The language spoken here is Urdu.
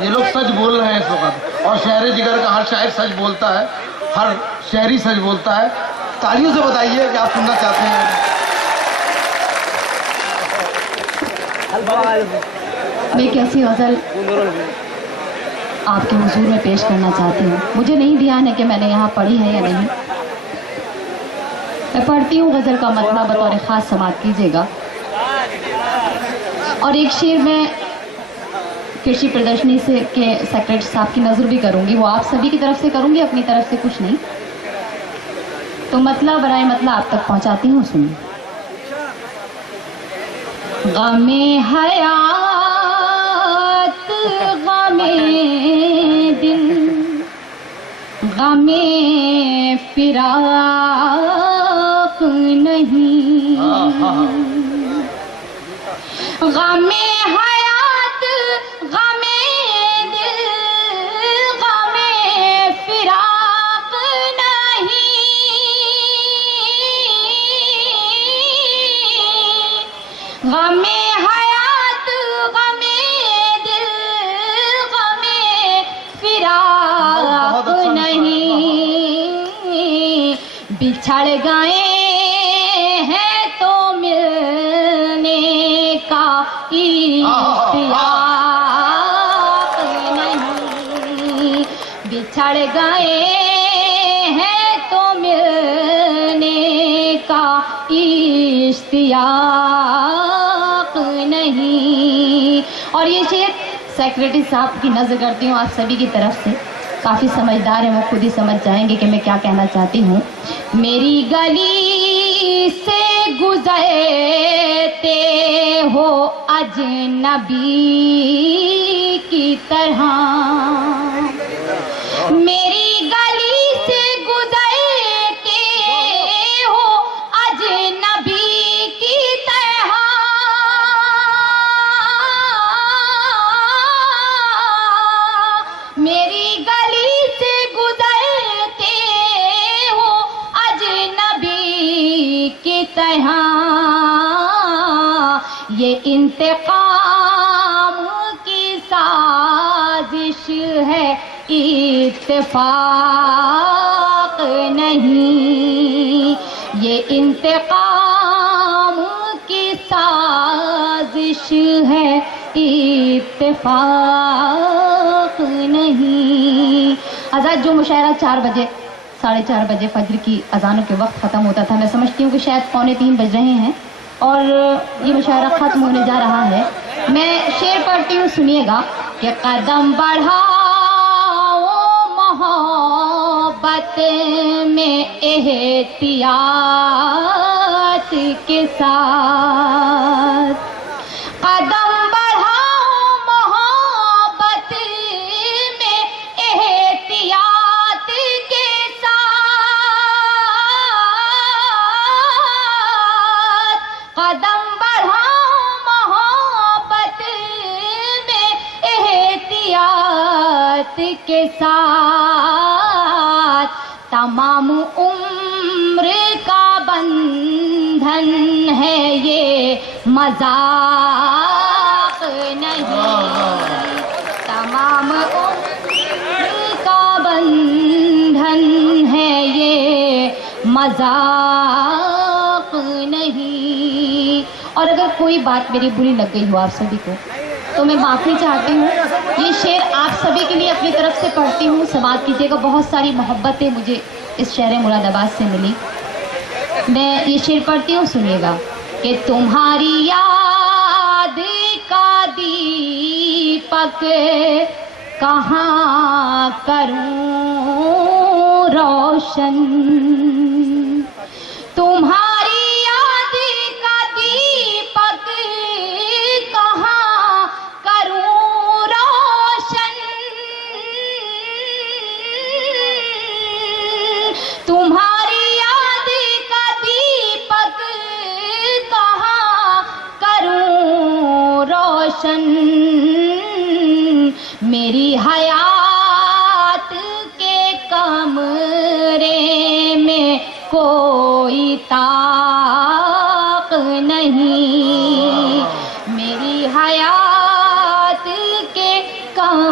یہ لوگ سچ بول رہے ہیں اس وقت، اور شہر جگر کا ہر شاعر سچ بولتا ہے، ہر شہری سچ بولتا ہے. تالیوں سے بتائیے کہ آپ سننا چاہتے ہیں. میں کیسی غزل آپ کے حضور میں پیش کرنا چاہتی ہوں. مجھے نہیں دھیان ہے کہ میں نے یہاں پڑھی ہے یا نہیں. میں پڑھتی ہوں، غزل کا مطلب بطور خاص سماعت کیجیے گا. اور ایک شعر میں کرشی پردرشنی سے کے سیکرٹری صاحب کی نظر بھی کروں گی، وہ آپ سبھی کی طرف سے کروں گی، اپنی طرف سے کچھ نہیں. تو مطلب برائے مطلب آپ تک پہنچاتی ہوں، سنیں. غم حیات غم دل غم فراق نہیں، غم حیات غم دل غم فراق نہیں، غم حیات غم دل غم فراق نہیں. بچھڑ گئے ہیں تو ملنے کا اشتیاق نہیں، بچھڑ گئے ہیں تو ملنے کا اشتیاق نہیں. اور یہ شعر سیکرٹری صاحب کی نظر کرتی ہوں آپ سبھی کی طرف سے. کافی سمجھدار ہیں، وہ خود ہی سمجھ جائیں گے کہ میں کیا کہنا چاہتی ہوں. میری گلی سے گزرتے ہو اجنبی کی طرح، میری گلی سے گزرتے ہو اجنبی کی طرح، میری گلی سے گزرتے ہو اجنبی کی طرح. یہ انتقام کی سازش ہے، اتفاق نہیں. یہ انتقام کی سازش ہے، اتفاق نہیں. آزاد جو مشاعرہ 4 بجے 4:30 بجے فجر کی اذانوں کے وقت ختم ہوتا تھا، میں سمجھتی ہوں کہ شاید 2:45 بج رہے ہیں اور یہ مشاعرہ ختم ہونے جا رہا ہے. میں شعر پڑھتی ہوں، سنیے گا. کہ قدم بڑھاؤ محبت میں احتیاط کے ساتھ، قدم بڑھاؤ محبت میں احتیاط کے ساتھ، قدم بڑھاؤ محبت میں احتیاط کے ساتھ. تمام عمر کا بندھن ہے یہ مذاق نہیں، تمام عمر کا بندھن ہے یہ مذاق نہیں. اور اگر کوئی بات میری بری لگ گئی ہو آپ سبھی کو تو میں معافی چاہتی ہوں. یہ شعر آپ سبھی کے لیے اپنی طرف سے پڑھتی ہوں، سماعت کیجیے گا. بہت ساری محبتیں مجھے اس شہر مراد آباد سے ملی. میں یہ شعر پڑھتی ہوں، سنیے گا. کہ تمہاری یاد کا دیپک کہاں کروں روشن، تمہاری یاد کا دیپک کہاں کروں روشن، تمہاری یاد کا دیپک کہاں کروں روشن. میری حیات کے کمرے میں کوئی طاق نہیں، میری حیات